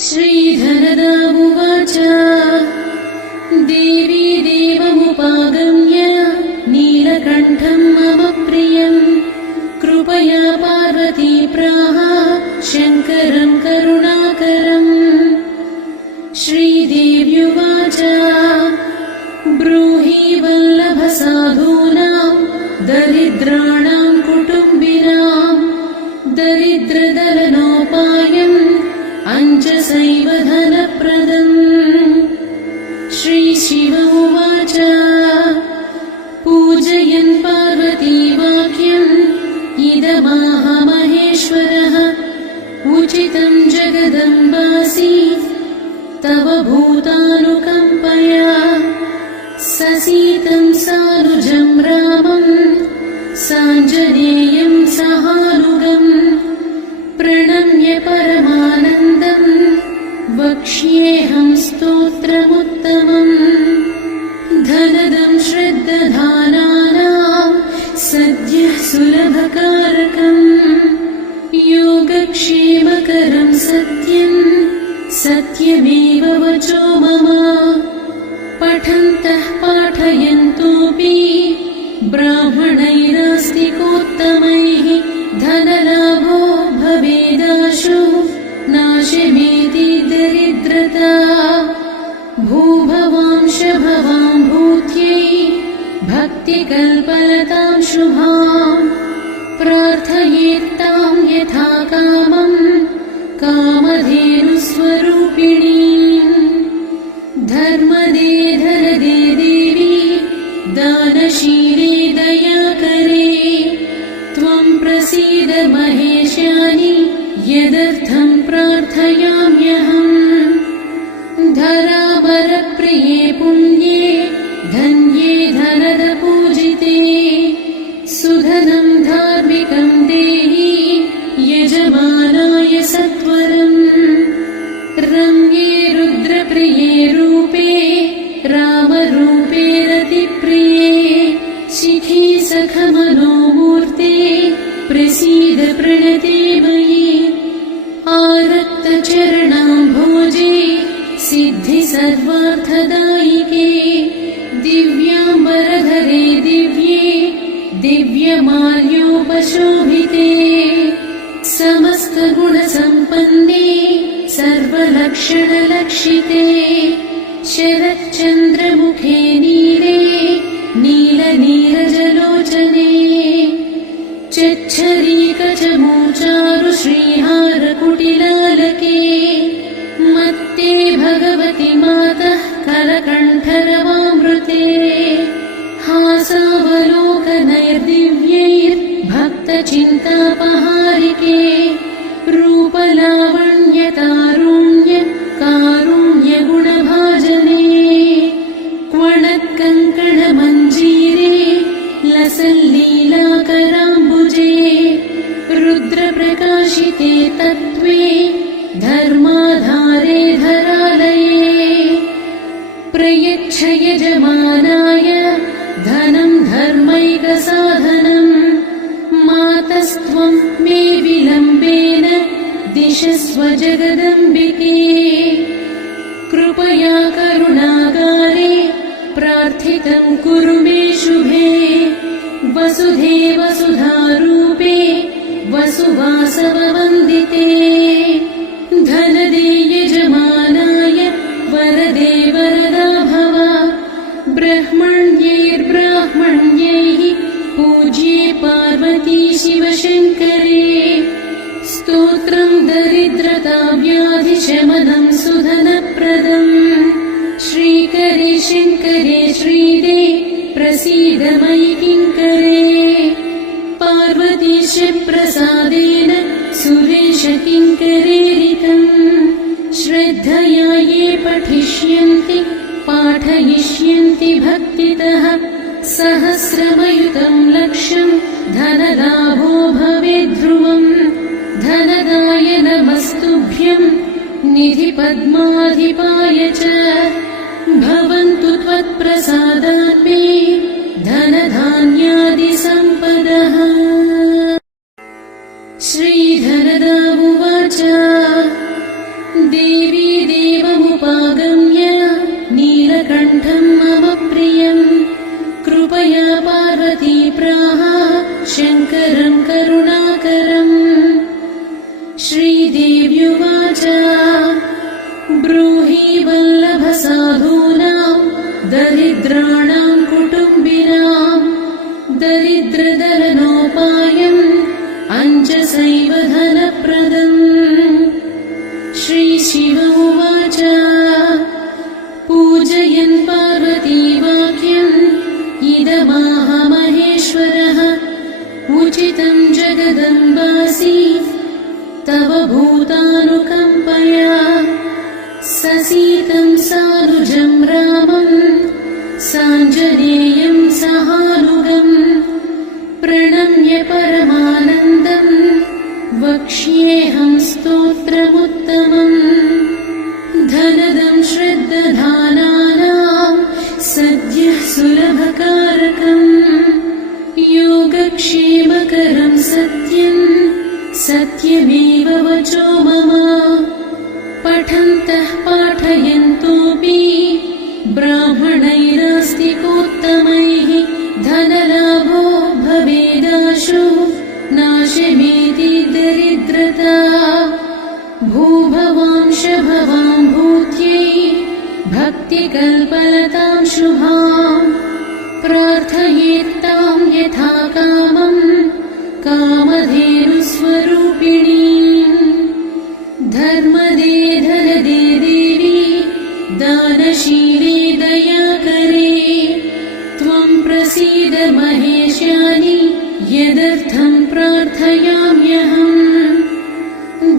श्रीधरदामुवाच देवी देवमुपागम्य नीलकण्ठं मम प्रियं कृपया पार्वती प्राह शङ्करं करुणाकरम्। श्रीदेव्युवाच ब्रूहि वल्लभसाधूनां दरिद्राणां कुटुम्बिनां दरिद्रदलनोपायम् अञ्जसैव धनप्रदम्। श्रीशिव उवाच पूजयन् पार्वती वाक्यम् इदमाह महेश्वरः उचितं जगदम्बासि तव भूतानुकम्पया ससीतं सानुजं रामं साञ्जनेयं सहानुगम् प्रणम्य परमानन्दं वक्ष्येऽहं स्तोत्रमुत्तमम्। धनदं श्रद्दधानानां सद्यः सुलभकारकम् योगक्षेमकरं सत्यं सत्यमेव वचो मम। पठन्तः पाठयन्तोऽपि ब्राह्मणैरास्तिकोत्तमैः धनलाभो भवेदाशु नाशमेति दरिद्रता। भूभवांश भवां भूत्यै भक्तिकल्पलतां शुभां प्रार्थयेत्तां यथा कामं कामधेनुस्वरूपिणीम्। धर्मदे धरदे देवी दानशीले दयाकरे त्वं प्रसीद महेशानि यदर्थं प्रार्थयाम्यहम्। धरामरप्रिये पुण्ये धन्ये धनदपूजिते सुधनं धार्मिकं देहि यजमानाय सत्वरम्। रम्ये रुद्रप्रिये रूपे रामरूपे रतिप्रिये शिखी सखमनोमूर्ते प्रसीद प्रणते मयि। आरक्तचरणाम्भोजे सिद्धि सर्वार्थदायिके दिव्याम्बरधरे दिव्ये दिव्यमाल्योपशोभिते समस्तगुणसम्पन्ने सर्वलक्षणलक्षिते शरच्चन्द्रमुखे नीले नीलनीरजलोचने चच्छरीकचमूचारु श्रीहारकुटिलालके मत्ते भगवति मातः कलकण्ठरवामृते हासावलोकनैर्दिव्यैर्भक्तचिन्तापहारिके रूपलावण्यतारुण्य कारुण्यगुणभाजने क्वणत्कङ्कणमञ्जीरे लसल्लीलाकराम्बुजे रुद्रप्रकाशिते तत्त्वे धर्माधारे धरालये प्रयच्छ यजमानाय धनं धर्मैकसाधनम् मातस्त्वं मे विलम्बेन दिशस्व जगदम्बिके कृपया करुणागारे प्रार्थितं कुरु मे शुभे वसुधे वसुधारूपे वसुवासववन्दिते धनदे यजमानाय वरदे वरदा भव ब्रह्मण्यैर्ब्राह्मण्यैः पूज्ये पार्वती शिवशङ्करे स्तोत्रं दरिद्रताव्याधिशमनं सुधनप्रदम् श्रीकरे शङ्करे श्रीदे प्रसीद मयि किङ्करे पार्वतीश प्रसादेन सुरेश किङ्करेरितम् श्रद्धया ये पठिष्यन्ति पाठयिष्यन्ति भक्तितः सहस्रमयुतं लक्षं धनलाभो भवेद्ध्रुवम् धनदाय नमस्तुभ्यं निधिपद्माधिपाय च भवन्तु त्वत्प्रसादान्मे धनधान्यादिसम्पदः। श्रीधरदामुवाच देवी शङ्करं करुणाकरम्। श्रीदेव्युवाच ब्रूहि वल्लभ साधूनां दरिद्राणां कुटुम्बिनां दरिद्रदलनोपायम् अञ्जसैव धनप्रदम्। श्रीशिव उवाच पूजयन् पार्वतीवाक्यम् इदमाह महेश्वरः उचितं जगदम्बासि तव भूतानुकम्पया। ससीतं सानुजं रामं साञ्जनेयं सहानुगम् प्रणम्य परमानन्दं वक्ष्येऽहं स्तोत्रमुत्तमम्। धनदं श्रद्दधानानां सद्यः सुलभकारकम् योगक्षेमकरं सत्यं सत्यमेव वचो मम। पठन्तः पाठयन्तोऽपि ब्राह्मणैरास्तिकोत्तमैः धनलाभो भवेदाशु नाशमेति दरिद्रता। भूभवांश भवां भूत्यै भक्तिकल्पलतां शुभां प्रार्थयेत्तां यथा कामं कामधेनुस्वरूपिणीम्। धर्मदे धनदे देवी दानशीले दयाकरे त्वं प्रसीद महेशानि यदर्थं प्रार्थयाम्यहम्।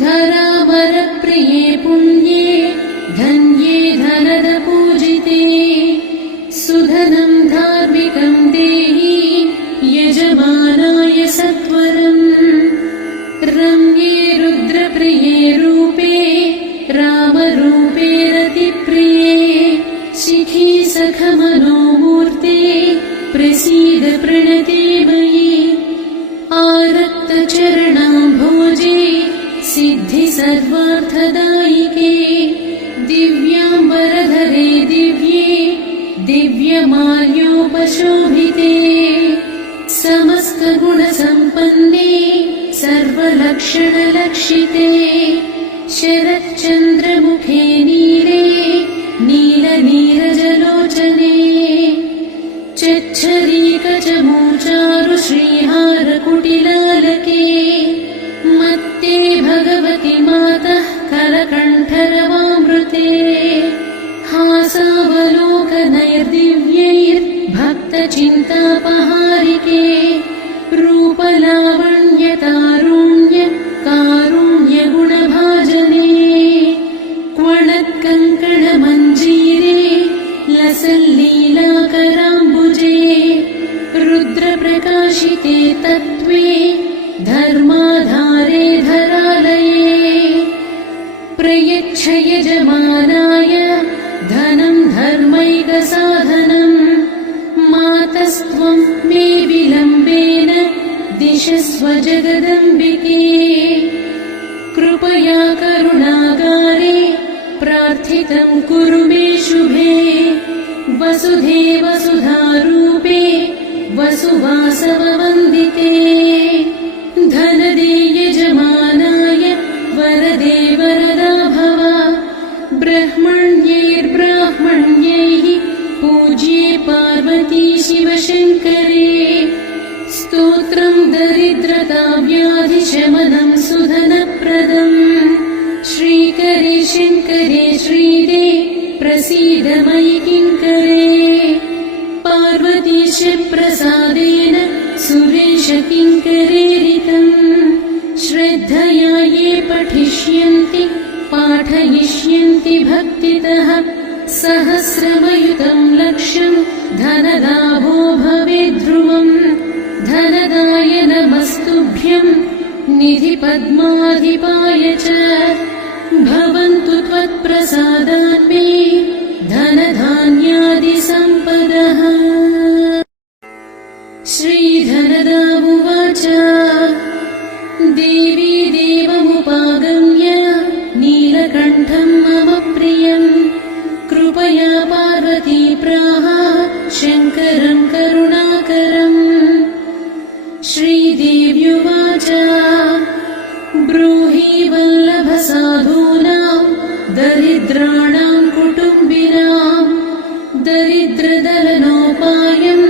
धरावरप्रिये पुण्ये धन्ये धनदपूजिते सुधनं धार्मिकं देहि यजमानाय सत्वरम्। रम्ये रुद्रप्रिये रूपे रामरूपे रतिप्रिये शिखी सखमनोमूर्ते प्रसीद प्रणते मयि। आरक्तचरणां भोजे सिद्धि सर्वार्थदायिके दिव्याम्बरधरे दिव्ये दिव्यमाल्योपशोभिते समस्तगुणसम्पन्ने सर्वलक्षणलक्षिते शरच्चन्द्रमुखे नीले नीलनीरजलोचने चच्छरीकचमूचारु श्रीहारकुटिलालके मत्ते भगवति मातः करकण्ठरवामृते हासावलोकनैर्दिव्यैर्भक्तचिन्तापहारिके रूपलावण्यतारुण्य कारुण्यगुणभाजने क्वणत्कङ्कणमञ्जीरे लसल्लीलाकराम्बुजे रुद्रप्रकाशिते तत्त्वे धर्माधारे धरालये प्रयच्छ यजमानाय धनं धर्मैकसाधनम् मातस्त्वं मे विलम्बेन दिशस्व जगदम्बिके कृपया करुणागारे प्रार्थितं कुरु मे शुभे वसुधे वसुधारूपे वसुवासववन्दिते धनदे यजमानाय वरदे वरदा भव ब्रह्मण्यैर्ब्राह्मण्यैः पूज्ये पार्वती शिवशङ्करे स्तोत्रं दरिद्रताव्याधिशमनं सुधनप्रदम् श्रीकरे शङ्करे श्रीदे प्रसीद मयि किङ्करे पार्वतीश प्रसादेन सुरेश किङ्करेरितम् श्रद्धया ये पठिष्यन्ति पाठयिष्यन्ति भक्तितः सहस्रमयुतं लक्षं धनलाभो भवेद्ध्रुवम् धनदाय नमस्तुभ्यं निधिपद्माधिपाय च भवन्तु त्वत्प्रसादान्मे धनधान्यादिसम्पदः। श्रीधनदा उवाच देवी देवमुपागम्य नीलकण्ठं मम प्रियं कृपया पार्वती प्राह शङ्करं करुणाकरम् श्रीदेवी देव्युवाच ब्रूहि वल्लभ साधूनां दरिद्राणां कुटुम्बिनां दरिद्रदलनोपायम्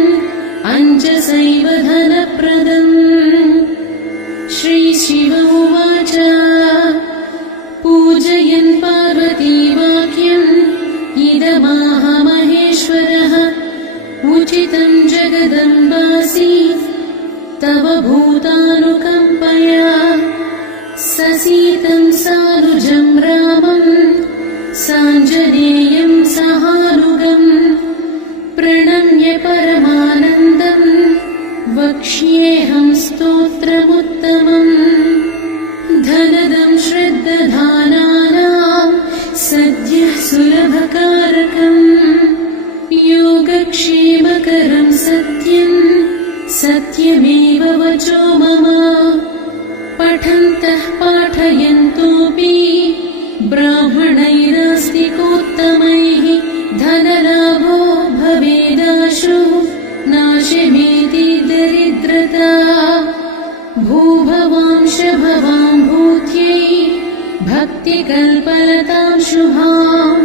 अञ्जसैव धनप्रदम्। श्रीशिव उवाच पूजयन् पार्वतीवाक्यम् इदमाह महेश्वरः उचितं जगदम्बासि तव भूतानुकम्पया ससीतं सानुजं रामं साञ्जनेयं सहानुगम् प्रणम्य परमानन्दम् वक्ष्येऽहं स्तोत्रमुत्तमम्। धनदं श्रद्दधानानां सद्यः सुलभकारकम् योगक्षेमकरं सत्यं सत्यमेव वचो मम। पठन्तः पाठयन्तोऽपि ब्राह्मणैरास्तिकोत्तमैः धनलाभो भवेदाशु नाशमेति दरिद्रता। भूभवांश भवां भूत्यै भक्तिकल्पलतां शुभां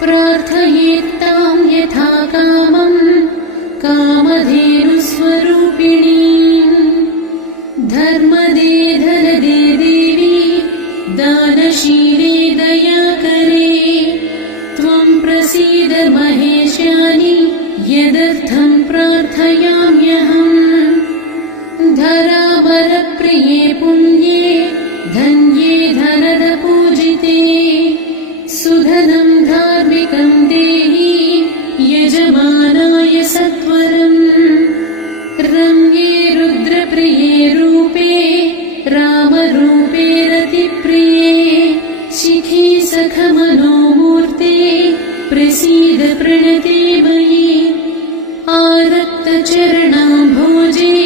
प्रार्थयेत्तां यथा कामं कामधेनुस्वरूपिणीम्। धर्मदे धनदे देवी दानशीले दयाकरे त्वं प्रसीद महेशानि यदर्थं प्रार्थयाम्यहम्। धरामरप्रिये पुण्ये धन्ये धनदपूजिते सुधनं धार्मिकं देहि यजमानाय सत्वरम्। रम्ये रुद्रप्रिये रूपे रामरूपे रतिप्रिये शिखी सखमनोमूर्ते प्रसीद प्रणते मयि। आरक्तचरणाम्भोजे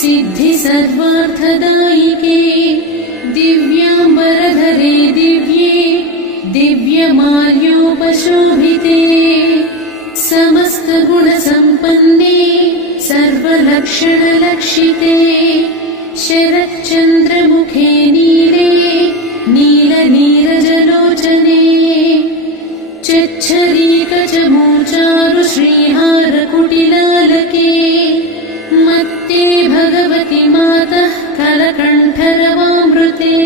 सिद्धि सर्वार्थदायिके दिव्याम्बरधरे दिव्ये दिव्यमाल्योपशोभिते समस्तगुणसम्पन्ने सर्वलक्षणलक्षिते शरच्चन्द्रमुखे नीले नीलनीरजलोचने चच्छरीकचमूचारु श्रीहारकुटिलालके मत्ते भगवति मातः कलकण्ठरवामृते।